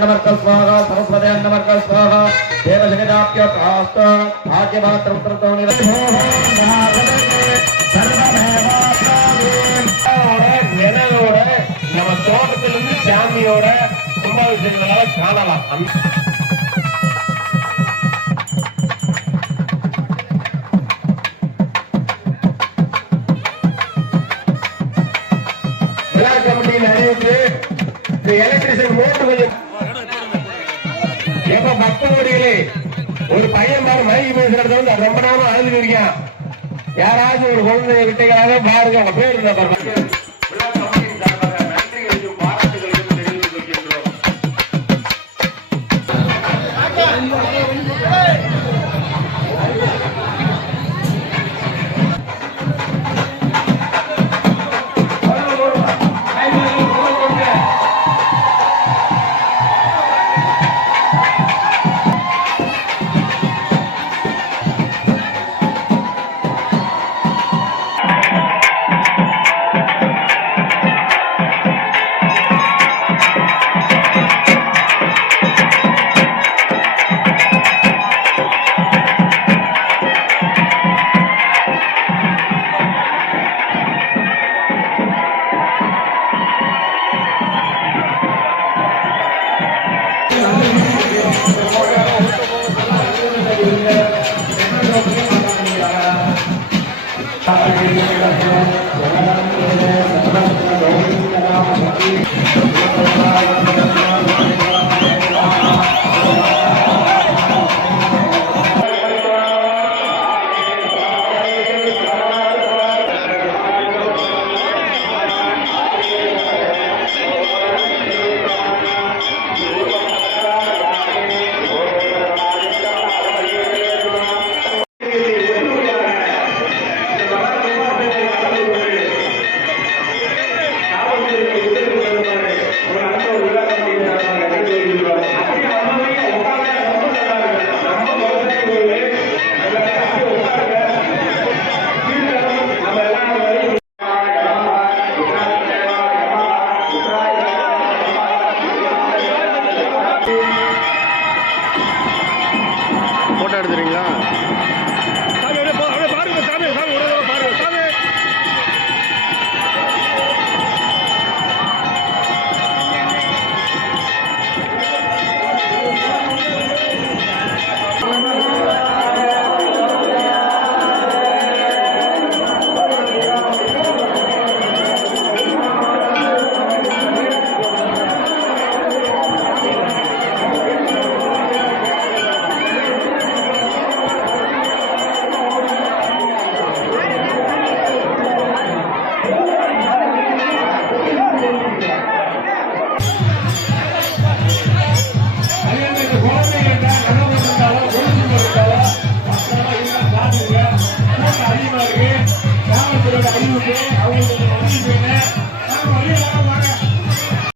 सरस्वती अन्नमर्कल स्वाहा देवजगदाप्य प्रास्त भाग्यमात्रं நிழலோட நம்ம தோட்டத்திலிருந்து சாமியோட கும்பாபிஷேகங்களால காணலாம். விழா கமிட்டியில் அறிவித்து எலக்ட்ரிஷியன் மோட்டர் கொஞ்சம் எப்ப பக்தவடிகளே ஒரு பையன் பாரு மைக்கு பேசுறது வந்து ரொம்ப நேரம் அழுது இருக்கான். யாராச்சும் ஒரு குழந்தை விட்டைகளாக பாருங்க அவங்க பேர் இருந்தா பாருங்க. போட்டோ எடுத்துறீங்களா?